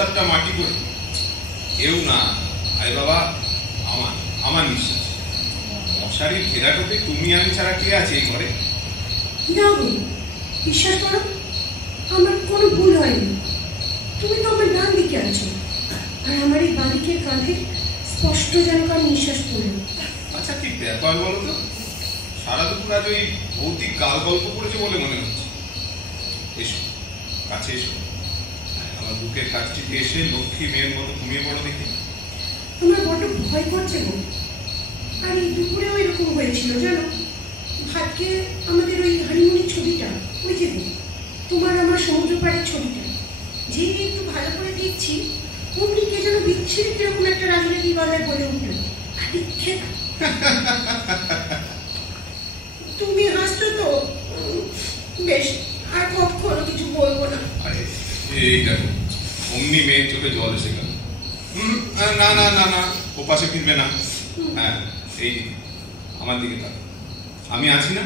অন্তরটা মাটি করে কেউ না। আরে বাবা, আমার আমার নিঃশ্বাস মশারির ঘেরাটোপে তুমি আমি ছাড়া কে আছে এই ঘরে? না গো, বিশ্বাস করো, আমার কোনো ভুল হয়নি। তুমি তো আমার ডান দিকে আছো, আর আমার এই বাঁ দিকের কাঁধে স্পষ্ট যেন কার নিঃশ্বাস পড়ল। আচ্ছা, কি ব্যাপার বলো তো? সারা দুপুর আজ ওই ভৌতিক কাল গল্প করেছে বলে মনে হচ্ছে। এসো, কাছে এসো, আমার বুকের কাছটিতে এসে লক্ষ্মী মেয়ের মতো ঘুমিয়ে পড়ো দেখি। আমার বড্ড ভয় করছে গো। আর এই দুপুরেও এরকম হয়েছিল জানো। ভাগ্যে আমাদের ওই হানিমুনের ছবিটা, ওই যে তোমার আমার সমুদ্র পাড়ের ছবিটা, যে একটু ভালো করে দেখছি অমনি কে যেন বিচ্ছিরি কিরকম একটা রাজনীতি গলায় বলে উঠল, তুমি হাসছো তো? বেশ, আর কখনো কিছু বলবো না। আরে এই দেখো, অমনি মেয়ের চোখে জল এসে গেল। না না না না, ও পাশে ফিরবে না। হ্যাঁ, এই আমার দিকে তাক, আমি আছি না?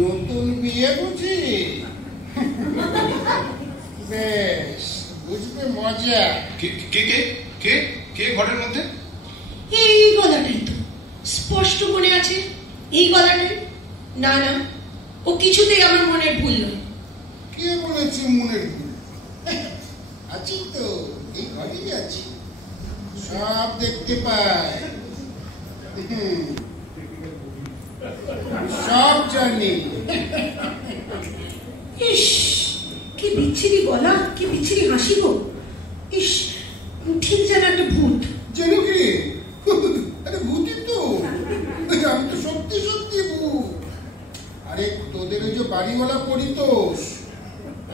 নতুন বিয়ে বুঝি? বেশ, বুঝবে মজা। কে কে কে কে কে ঘরের মধ্যে? এই গলাটাই তো স্পষ্ট মনে আছে, এই গলাটাই। না না, ও কিছুতেই আমার মনের ভুল নয়। কে বলেছে মনের ভুল? আছি তো, এই ঘরেই আছি, সব দেখতে পাই, সব জানি। ইস, কি বিচ্ছিরি গলা, কি বিচ্ছিরি হাসি গো। ইস, ঠিক যেন একটা ভূত। যেন কি? আরে ভূতই তো, আমি তো সত্যি সত্যি ভূত। আরে তোদের ওই যে বাড়িওয়ালা পরিতোষ,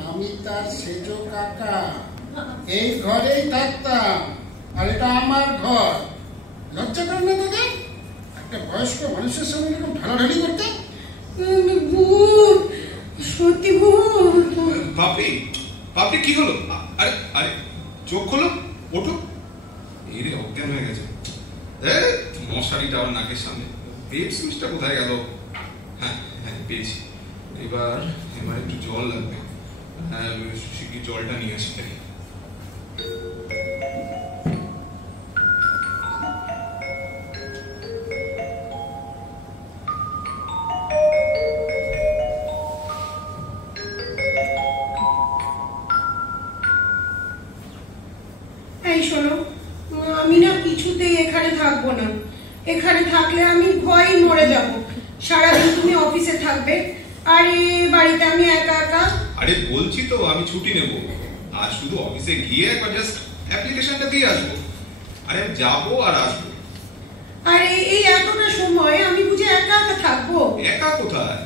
আমি তার সেজ কাকা, এই ঘরেই থাকতাম, আর এটা আমার ঘর। লজ্জা কর না তোদের? একটা বয়স্ক মানুষের সঙ্গে এরকম ঢালাঢালি করতে? ভূত, সত্যি ভূত। বাপরে বাপরে, কি হলো? আরে আরে, চোখ খোলো, ওঠো। এই রে, অজ্ঞান হয়ে গেছে। মশারিটা আমার নাকের সামনে। বেড সুইচটা কোথায় গেল? হ্যাঁ হ্যাঁ, পেয়েছি। এবার এবার একটু জল লাগবে। হ্যাঁ, শিগগির জলটা নিয়ে আসি। এই শোনো, আমি না কিছুতেই এখানে থাকবো না। এখানে থাকলে আমি ভয়ে মরে যাব। সারাদিন তুমি অফিসে থাকবে, আর এই বাড়িতে আমি একা একা। আরে বলছি তো, আমি ছুটি নেব। আর শুধু অফিসে গিয়ে একবার জাস্ট অ্যাপ্লিকেশনটা দিয়ে আসবো। আরে যাবো আর আসবো। আর এই এতটা সময় আমি বুঝে একা একা থাকবো? একা কোথায়?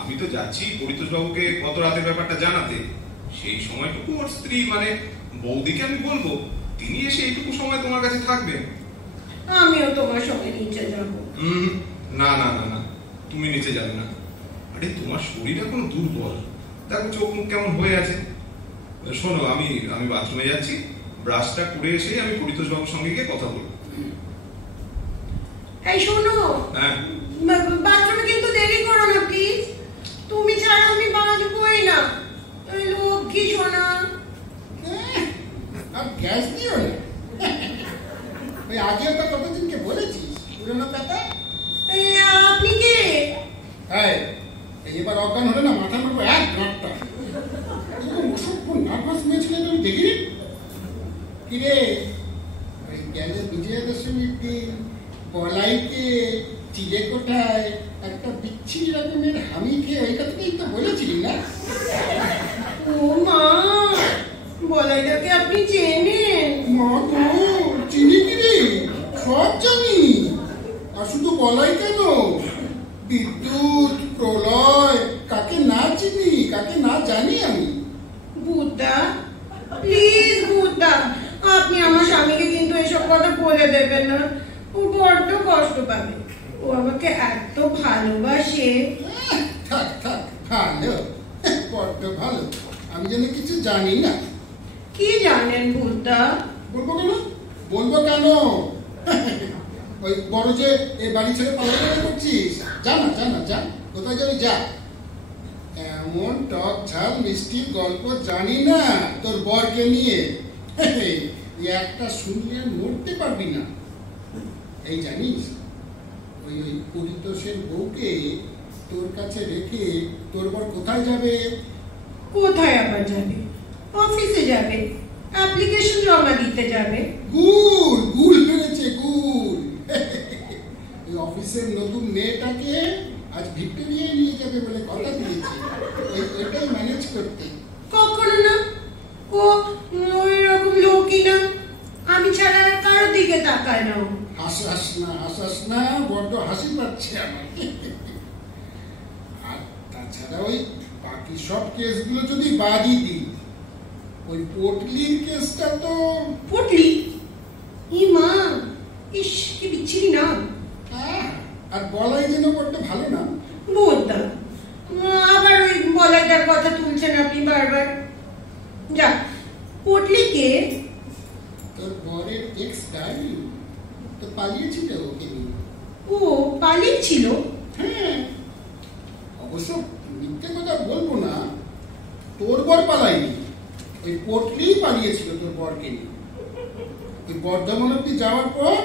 আমি তো যাচ্ছি পরিতোষ বাবুকে গত রাতের ব্যাপারটা জানাতে। সেই সময়টুকু ওর স্ত্রী মানে বৌদিকে আমি বলবো, তিনি এসে এইটুকু সময় তোমার কাছে থাকবেন। আমিও তোমার সঙ্গে নিচে যাব। না না না না, তুমি নিচে যাবে না। আরে তোমার শরীর এখন দুর্বল, দেখো চোখ মুখ কেমন হয়ে আছে। শোনো, আমি আমি বাথরুমে যাচ্ছি, ব্রাশটা করে এসে আমি পরিতোষ বাবুর সঙ্গে গিয়ে কথা বলবো। এই শোনো, হ্যাঁ, বাথরুমে কিন্তু দেরি করো না প্লিজ। তুমি ছাড়া আমি বাঁচবই না। লক্ষ্মী সোনা। আর গ্যাস দিও না। ওই আগেও তো কতদিনকে বলেছিস, পুরোনো কথা। আপনি কে? এবার অজ্ঞান হলে না মাথা মারবো এক ঘন্টা। নার্ভাস মেয়েছিলেন আমি দেখিনি। কিরে, ওই গেলে বিজয়া দশমীর দিন বলাইতে চিড়ে কোঠায় একটা বিচ্ছিরি রকমের হামি খেয়ে ওই কথাটাই তো বলেছিলি না? ও মা, বলাইটাকে আপনি চেনেন? মা গো, চিনি কি রে? সব জানি। আর শুধু বলাই কেন, বিদ্যুৎ, প্রলয়, কাকে না চিনি, কাকে না জানি আমি। বুদ্ধা, প্লিজ বুদ্ধা, আপনি আমার স্বামীকে কিন্তু এসব কথা বলে দেবেন না। ও বড্ড কষ্ট পাবে। ও আমাকে এত ভালোবাসে। থাক থাক, ভালো, বড্ড ভালো। আমি যেন কিছু জানি না। কি জানেন বুদ্ধা? বলবো কেন? বলবো কেন? ওই বড় যে এই বাড়ি ছেড়ে পালাতে করছিস, যা না যা না যা, কোথায় যাবি যা। এমন টক ঝাল মিষ্টি গল্প জানি না তোর বরকে নিয়ে, একটা শুনলে মরতে পারবি না। এই জানিস, ওই পরিতোষের বউকে তোর কাছে রেখে তোর বর কোথায় যাবে? কোথায় আবার যাবে? অফিসে যাবে, অ্যাপ্লিকেশন জমা দিতে যাবে। গুল গুল ফেলেছে, গুল। এই অফিসের নতুন মেয়েটাকে আজ ভিক্টোরিয়ায় নিয়ে যাবে বলে কথা দিয়েছে, এটাই ম্যানেজ করতে। কখনো না, ও ওই রকম লোকই না, আমি ছাড়া আর কারোর দিকে তাকায় না। হাসাস না, হাসাস না, বড্ড হাসি পাচ্ছে আমার। আর তাছাড়া ওই বাকি সব কেসগুলো যদি বাদই দিই, ওই পটলির কেসটা তো। পটলি? ই মা, ইস কি বিচ্ছিরি নাম। আর বলাই যেন বড্ড ভালো না। বোধদা, আবার ওই বলাইদার কথা তুলছেন আপনি বারবার। যা, পটলি কে? তোর বরের এক্স ডার্লিং, তো পালিয়েছিল ওকে নিয়ে। ও পালিয়েছিল? হ্যাঁ, অবশ্য মিথ্যে কথা বলবো না, তোর বর পালায়নি, ওই পটলি পালিয়েছিল তোর বরকে নিয়ে। ওই বর্ধমান অব্দি যাওয়ার পর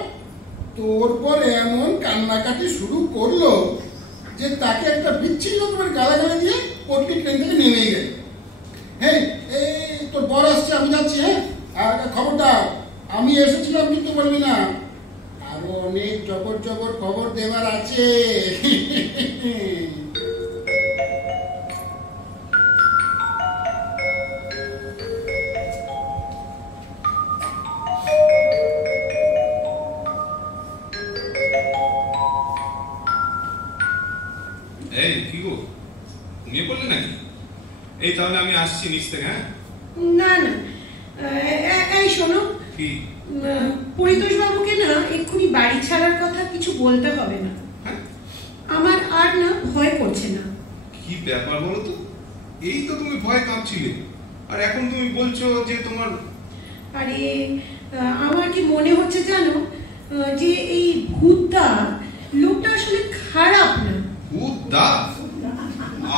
তোর পর এমন কান্নাকাটি শুরু করলো যে তাকে একটা বিচ্ছিন্ন তোমার গালাগালি দিয়ে পটলি ট্রেন থেকে নেমেই গেল। হ্যাঁ, এই তোর বর আসছে, আমি যাচ্ছি। হ্যাঁ, আর খবরদার আমি এসেছিলাম কিন্তু বলবি না, আরো অনেক জবর জবর খবর দেওয়ার আছে। এই কি গো, ঘুমিয়ে পড়লে নাকি? এই তাহলে আমি আসছি নিচ থেকে। হ্যাঁ না না, এই শোনো, কি? পরিতোষ বাবুকে না এক্ষুনি বাড়ি ছাড়ার কথা কিছু বলতে হবে না। হ্যাঁ, আমার আর না ভয় করছে না। কি ব্যাপার বলো তো? এই তো তুমি ভয় কাঁপছিলে, আর এখন তুমি বলছো যে তোমার। আরে আমার কি মনে হচ্ছে জানো, যে এই ভূতদা লোকটা আসলে খারাপ না। ভূতদা?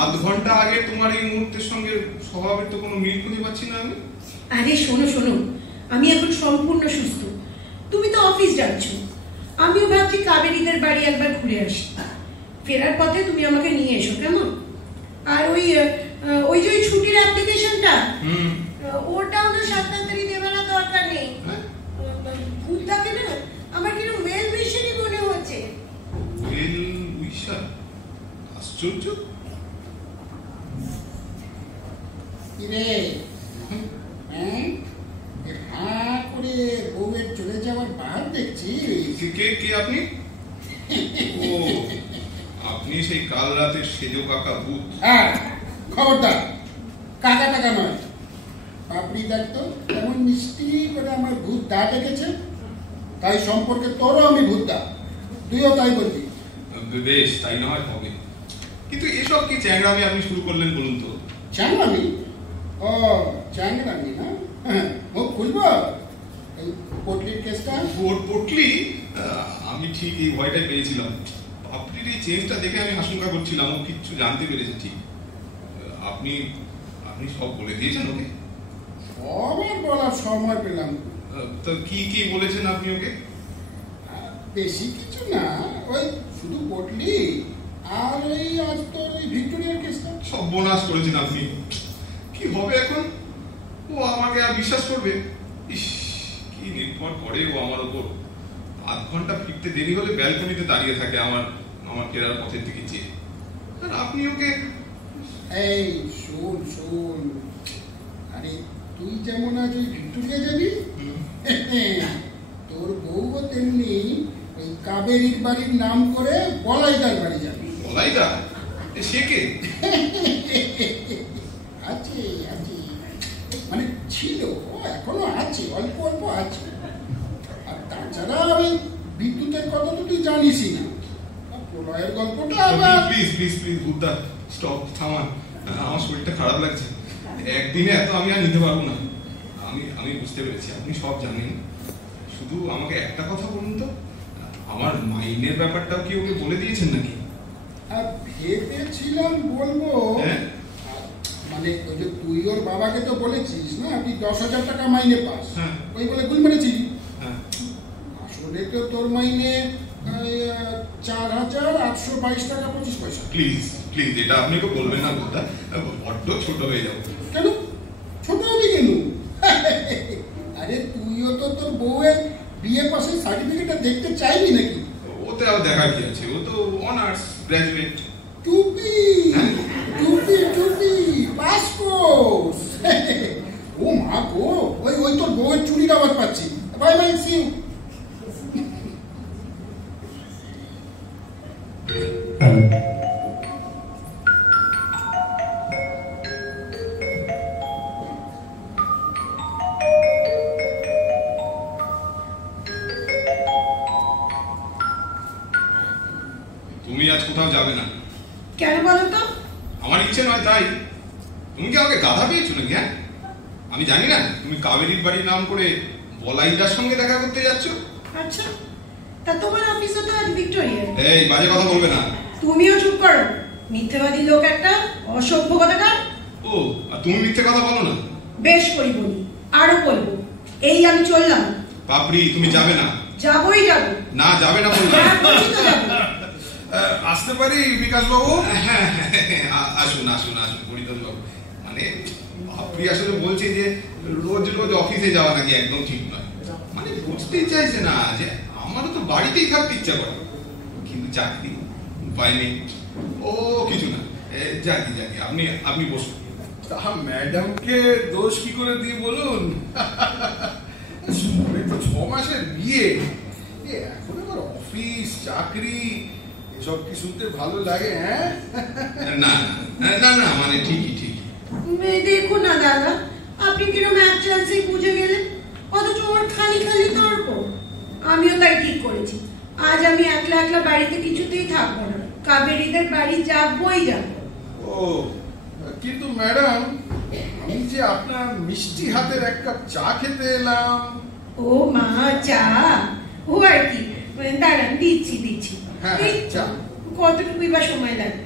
আধ ঘন্টা আগে তোমার এই মুহূর্তের সঙ্গে স্বভাবের তো কোনো মিল খুঁজে পাচ্ছি না আমি। আরে শোনো শোনো, আমি এখন সম্পূর্ণ সুস্থ। তুমি তো অফিস যাচ্ছ, আমিও ভাবছি কাবেরীদের বাড়ি একবার ঘুরে আসি। ফেরার পথে তুমি আমাকে নিয়ে এসো, কেমন? আর ওই যে ছুটির অ্যাপ্লিকেশনটা, ওটাও না 7 তাড়াতাড়ি দেবার দরকার নেই। ভূতদাকে না আমার কিরকম ওয়েল উইশারই মনে হচ্ছে। ওয়েল উইশার? আশ্চর্য। কিরে, হ্যাঁ করে বউয়ের চলে যাওয়ার বাহার দেখছিস? কে আপনি? ও, আপনি সেই কাল রাতে সেজো কাকা ভূত? হ্যাঁ, খবরদার, কাকা টাকা নয়। পাপড়ি দেখতো কেমন মিষ্টি করে আমার ভূত দা ডেকেছে, তাই সম্পর্কে তোরও আমি ভূত দা, তুইও তাই বলবি। বেশ, তাই না হয় হবে, কিন্তু এসব কি চ্যাংড়ামি আপনি শুরু করলেন বলুন তো? চ্যাংড়ামি? ও চ্যাংড়ামি না, মুখ খুলব। এই পটলির কেসটা। পটলি? আমি ঠিক এই ভয়টাই পেয়েছিলাম। আপনার এই চেঞ্জটা দেখে আমি আশঙ্কা করছিলাম ও কিচ্ছু জানতে পেরেছে। ঠিক, আপনি সব বলে দিয়েছেন ওকে? সবার বলার সময় পেলাম। তো কি বলেছেন আপনি ওকে? বেশি কিছু না, ওই শুধু পটলি আর ওই আজ তোর ওই ভিক্টোরিয়ার কেসটা। সব বোনাস করেছেন আপনি। কি হবে এখন? ও আমাকে আর বিশ্বাস করবে? ইস, কি নির্ভর করে ও আমার উপর। আধ ঘন্টা ফিরতে দেরি হলে ব্যালকনিতে দাঁড়িয়ে থাকে আমার ফেরার পথের দিকে চেয়ে। আর আপনি ওকে। এই শোন, আরে তুই যেমন আজ ওই ভিক্টোরিয়া যাবি, তোর বউও তেমনি ওই কাবেরীর বাড়ির নাম করে বলাইদার বাড়ি যাবি। বলাইদা? সে কে? আছে, মানে ছিল, এখনো আছে, অল্প অল্প আছে। আর তাছাড়া ওই বিদ্যুতের কথা তো তুই জানিসই না, প্রলয়ের গল্পটা আবার। প্লিজ বুদ্ধা, স্টপ, থামান। আমার শরীরটা খারাপ লাগছে। একদিনে এত আমি আর নিতে পারবো না। আমি বুঝতে পেরেছি আপনি সব জানেন। শুধু আমাকে একটা কথা বলুন তো, আমার মাইনের ব্যাপারটাও কি ওকে বলে দিয়েছেন নাকি? ভেবেছিলাম বলবো, মানে ওই যে তুই ওর বাবাকে তো বলেছিস না আপনি 10,000 টাকা মাইনে পাস, হ্যাঁ। ওই বলে গুল মেরেছিলি। হ্যাঁ। আসলে তো তোর মাইনে 4,822 টাকা 25 পয়সা। প্লিজ প্লিজ, এটা আপনি তো বলবেন না দাদা, বড্ড ছোট হয়ে যাবো। কেন ছোট হবি কেন? আরে তুইও তো তোর বউয়ের বিএ পাসের সার্টিফিকেটটা দেখতে চাইবি নাকি? ওতে আর দেখার কি আছে, ও তো অনার্স গ্র্যাজুয়েট। টুপি টুপি টুপি পাস কোর্স। ও মা গো, ওই তোর বউয়ের চুরির আওয়াজ পাচ্ছি। Bye bye, see you. তুমি আজ কোথাও যাবে না? কেন বলো তো? আমার ইচ্ছে নয় তাই। তুমি কি আমাকে গাধা পেয়েছো নাকি? হ্যাঁ, আমি জানি না তুমি কাবেরীর বাড়ির নাম করে বলাইদার সঙ্গে দেখা করতে যাচ্ছ। আচ্ছা, তা তোমার অফিসও তো আজ ভিক্টোরিয়া। এই বাজে কথা বলবে না। তুমিও চুপ করো, মিথ্যেবাদী লোক একটা, অসভ্য কথাকার। ও, আর তুমি মিথ্যে কথা বলো না? বেশ করি বলি, আরো বলবো। এই আমি চললাম। পাপড়ি, তুমি যাবে না? যাবোই যাবো। না, যাবে না বললাম। হ্যাঁ, বলছি তো যাবো। আসতে পারি বিকাশ বাবু? হ্যাঁ, আসুন আসুন আসুন পরিতোষ বাবু। মানে পাপড়ি আসলে বলছে যে রোজ রোজ অফিসে যাওয়া নাকি একদম ঠিক নয়। মানে বুঝতেই চাইছে না যে আমারও তো বাড়িতেই থাকতে ইচ্ছা করে, কিন্তু চাকরি উপায় নেই। ও কিছু না, যাকি যাকি, আপনি বসুন। তা ম্যাডামকে দোষ কি করে দিই বলুন? সবে তো 6 মাসের বিয়ে, এখন আবার অফিস চাকরি এসব কি শুনতে ভালো লাগে? হ্যাঁ, না না না, মানে ঠিকই ঠিকই। দেখো না দাদা, আপনি কিরকম এক চান্সে বুঝে গেলেন, অথচ ওর খালি খালি তর্ক। আমিও তাই ঠিক করেছি, আজ আমি একলা একলা বাড়িতে কিছুতেই থাকবো না, কাবেরীদের বাড়ি যাবই যাবো। ও কিন্তু ম্যাডাম, আমি যে আপনার মিষ্টি হাতের এক কাপ চা খেতে এলাম। ও মা, চা? ও আর কি, দাঁড়ান দিচ্ছি। হ্যাঁ, এই চা। কতটুকুই বা সময় লাগবে?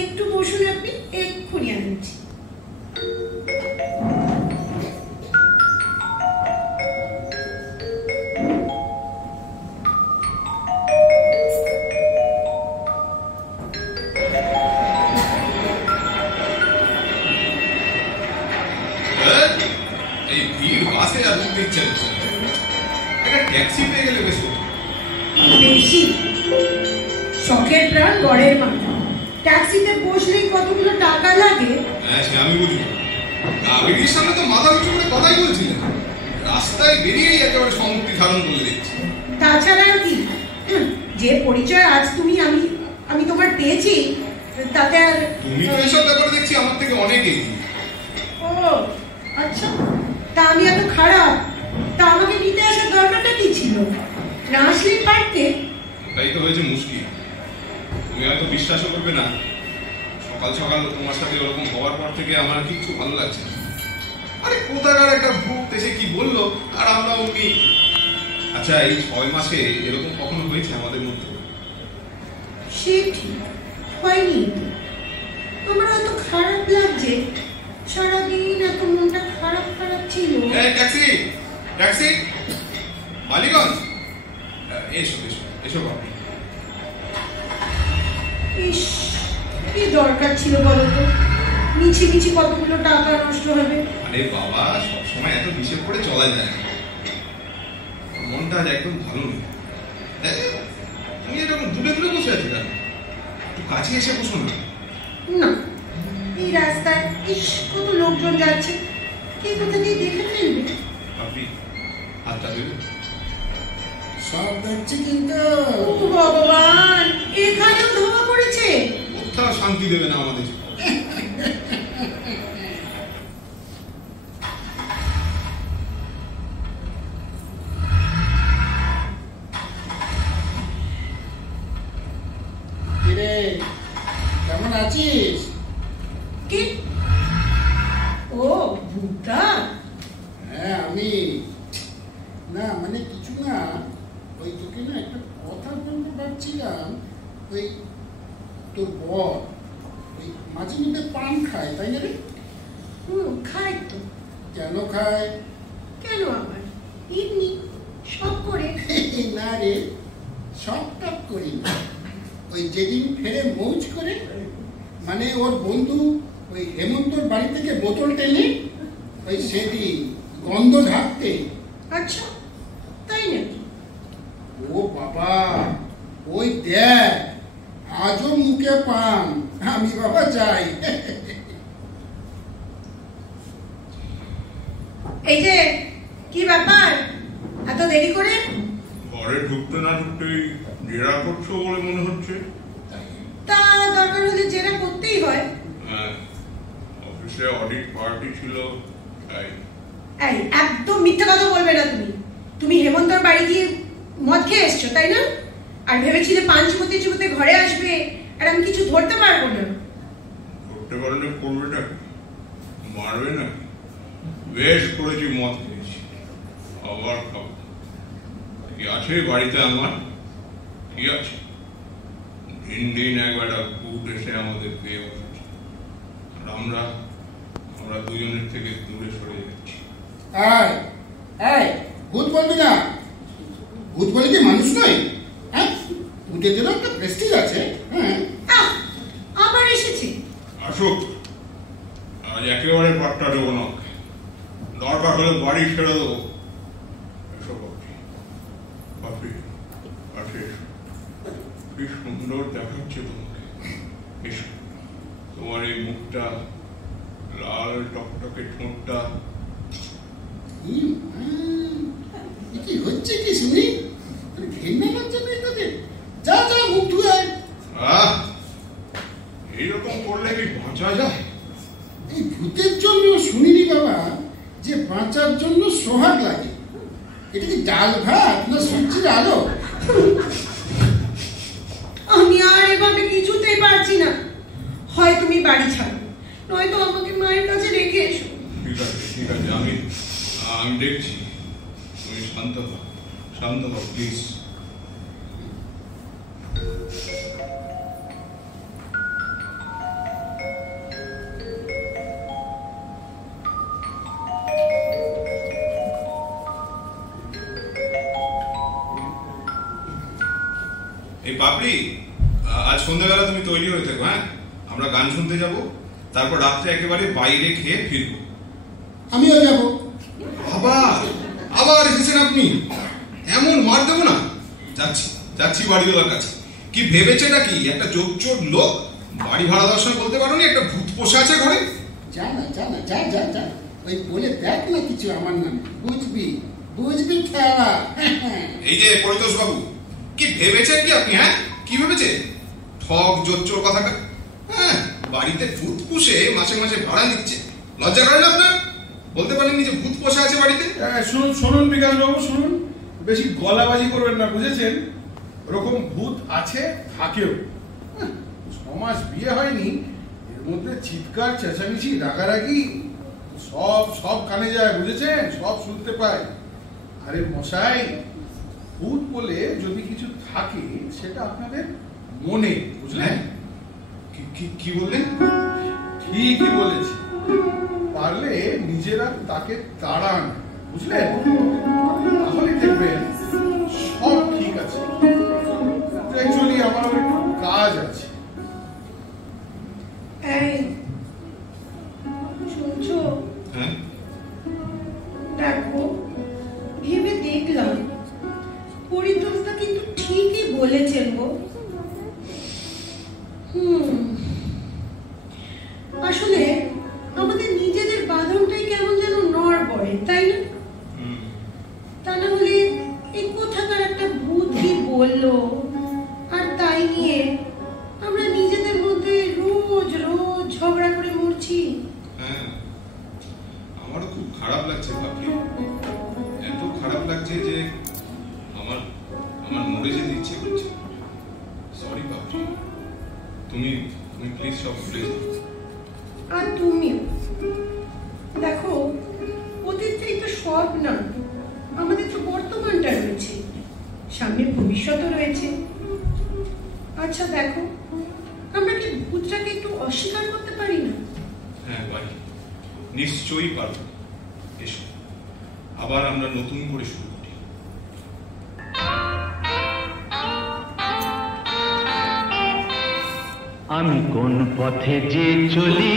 একটু বসুন, আপনি এক্ষুনি আনছি। এই ভিড় বাসে আর উঠতে ইচ্ছা করছে না। একটা ট্যাক্সি পেয়ে গেলে বেশ হতো। বেশি শখের প্রাণ গড়ের মাথা, ট্যাক্সিতে বসলেই কতগুলো টাকা লাগে। হ্যাঁ, সে আমি বুঝবো। কাবেরীর সামনে তো মাথা উঁচু করে কথাই বলছিলেন, রাস্তায় বেরিয়েই একেবারে সম্মতি ধারণ করে দেখছি। তাছাড়া আর কি, যে পরিচয় আজ আমি তোমার পেয়েছি, তাতে আর। তুমি তো এইসব ব্যাপারে দেখছি আমার থেকে অনেক এগিয়ে। ও আচ্ছা, তা আমি এত খারাপ? তা আমাকে নিতে আসার দরকারটা কি ছিল? না আসলেই পারতে। তাই তো হয়েছে মুশকিল। তুমি হয়তো বিশ্বাসও করবে না, সকাল সকাল তোমার সাথে ওরকম হওয়ার পর থেকে আমার কিচ্ছু ভালো লাগছে না। আরে কোথাকার একটা ভূত এসে কি বললো, আর আমরা অমনি। আচ্ছা, এই 6 মাসে এরকম কখনো হয়েছে আমাদের মধ্যে? সে ঠিক হয়নি। আমার এত খারাপ লাগছে, সারাদিন এত মনটা খারাপ খারাপ ছিল। ট্যাক্সি ট্যাক্সি, মালিগঞ্জ, এসো এসো এসো বাবু। ইস, কি দরকার ছিল বলো তো? মিছি কতগুলো টাকা নষ্ট হবে। আরে বাবা, সবসময় এত হিসেব করে চলা যায় না। মনটা আজ একদম ভালো নেই। তুমি এরকম দূরে দূরে বসে আছো কেন? একটু কাছে এসে বসো না। না, এই রাস্তায় ইস কত লোকজন যাচ্ছে, কে কোথা দিয়ে দেখে ফেলবে। আপনি হাতটা দেবে? সব দেখছি কিন্তু। ও ভগবান, এখানেও ধোঁয়া পড়েছে। কোথাও শান্তি দেবে না আমাদের। কিরে, কেমন আছিস? কি? ও ভূতা? হ্যাঁ আমি। না মানে কিছু না, ওই তোকে না একটা কথা বলতে ভাবছিলাম। ওই তোর বর ওই মাঝে মধ্যে পান খায়, তাই না রে? খায় তো। কেন খায়? কেন আবার? এমনি শখ করে। না রে, শখ টক করি না। ওই যেদিন ফেরে মৌজ করে, মানে ওর বন্ধু ওই হেমন্তর বাড়ি থেকে বোতল টেনে ওই সেদিন গন্ধ ঢাকতে। আচ্ছা, তাই নাকি? ও বাবা, ওই দেখ আজও মুখে পান। আমি বাবা যাই। এই যে কি ব্যাপার, এত দেরি করে? ঘরে ঢুকতে না ঢুকতেই জেরা করছো বলে মনে হচ্ছে। তা দরকার হলে জেরা করতেই হয়। হ্যাঁ, অফিসে অডিট পার্টি ছিল তাই। এই একদম মিথ্যা কথা বলবে না তুমি। তুমি হেমন্তর বাড়ি গিয়ে মদ খেয়ে এসছো, তাই না? আর ভেবেছিলে পান চিবোতে চিবোতে ঘরে আসবে আর আমি কিছু ধরতে পারবো না। ধরতে পারলে করবেটা কি? মারবে না? বেশ করেছি, মদ খেয়েছি, আবার খাবো। কি আছে বাড়িতে আমার? কি আছে? দিন দিন একবার ভূত এসে আমাদের পেয়ে বসেছে, আর আমরা দুজনের থেকে দূরে সরে যাচ্ছি। ভূত বলবি না। ভূত বলে কি মানুষ নয়? হ্যাঁ, ভূতেদেরও একটা প্রেস্টিজ আছে। হ্যাঁ, আবার এসেছে। আসুক, আজ একেবারে পাট্টা দেবো না। দরকার হলে বাড়ি ছেড়ে দেবো। এসো বাপি, বাপি পাশে এসো। কি সুন্দর দেখাচ্ছে তোমাকে। এসো, তোমার এই মুখটা, লাল টকটকে ঠোঁটটা। কি হচ্ছে কি শুনি? ঘৃণা লজ্জা নেই তোদের? যা যা মুখ ধুয়ে আয়। এইরকম করলে কি বাঁচা যায়? এই ভূতের জন্য শুনিনি বাবা যে বাঁচার জন্য সোহাগ লাগে। এটা কি ডাল ভাত না সূর্যের আলো? আমি আর এভাবে কিছুতেই পারছি না। হয় তুমি বাড়ি ছাড়ো, নয়তো আমাকে মায়ের কাছে রেখে এসো। ঠিক আছে, ঠিক আছে, আমি দেখছি। তুমি শান্ত হও প্লিজ। এই পাপড়ি, আজ সন্ধ্যাবেলা তুমি তৈরি হয়ে থাকো। হ্যাঁ, আমরা গান শুনতে যাব, তারপর রাত্রে একেবারে বাইরে খেয়ে ফিরবো। আমিও যাবো। আবার এসেছেন আপনি? এমন মার দেবো না। যাচ্ছি বাড়িওয়ালার কাছে। কি ভেবেছে নাকি একটা চোর লোক? বাড়ি ভাড়া দর্শন বলতে পারো নি? একটা ভূত পোষা আছে ঘরে। যা না, যা। ওই বলে দেখ না কিছু আমার নামে। বুঝবি খেলা। এই যে পরিতোষ বাবু, কি ভেবেছেন কি আপনি? হ্যাঁ, কি ভেবেছে? ঠক চোর কথা। হ্যাঁ, বাড়িতে ভূত পুষে মাসে মাসে ভাড়া নিচ্ছে। লজ্জা করে না আপনার? বলতে পারেননি যে ভূত পোষা আছে বাড়িতে? শুনুন বিকাশ বাবু, শুনুন, বেশি গলাবাজি করবেন না, বুঝেছেন? ওরকম ভূত আছে, থাকেও। 6 মাস বিয়ে হয়নি, এর মধ্যে চিৎকার চেঁচামেচি রাগারাগি সব কানে যায়, বুঝেছেন? সব শুনতে পায়। আরে মশাই, ভূত বলে যদি কিছু থাকে সেটা আপনাদের মনে, বুঝলেন? কি বললেন? ঠিকই বলেছি। পারলে নিজেরা তাকে তাড়ান, বুঝলেন? তাহলে দেখবেন সব ঠিক আছে। অ্যাকচুয়ালি আমার একটু কাজ আছে। শুনছো? হ্যাঁ, দেখো, ভেবে দেখলাম পরিতোষদা কিন্তু ঠিকই বলেছেন গো। আসলে আমাদের নিজেদের বাঁধনটাই কেমন যেন নড়বড়ে, তাই না? তা না হলে এই কোথাকার একটা ভূত কি বললো, আর তাই নিয়ে আমরা নিজেদের মধ্যে রোজ ঝগড়া করে মরছি। হ্যাঁ, আমারও খুব খারাপ লাগছে ভাবলি। এত খারাপ লাগছে যে আমার মরে যেতে ইচ্ছে করছে। সরি ভাবলি, তুমি প্লিজ সব ভুলে যাও। আর তুমিও দেখো, অতীতটাই তো সব না, আমাদের তো বর্তমানটা রয়েছে, সামনে ভবিষ্যৎও রয়েছে। আচ্ছা দেখো, আমরা কি ভূতটাকে একটু অস্বীকার করতে পারি না? হ্যাঁ পারি, নিশ্চয়ই পারবে। এসো, আবার আমরা নতুন করে শুরু করি। আমি কোন পথে যে চলি,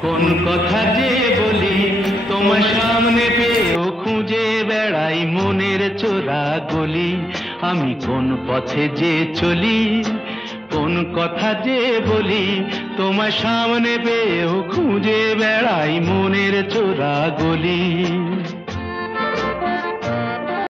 কোন কথা যে বলি, তোমার সামনে পেয়েও খুঁজে বেড়াই মনের চোরা গলি। আমি কোন পথে যে চলি, কোন কথা যে বলি, তোমার সামনে পেয়েও খুঁজে বেড়াই মনের চোরা গলি।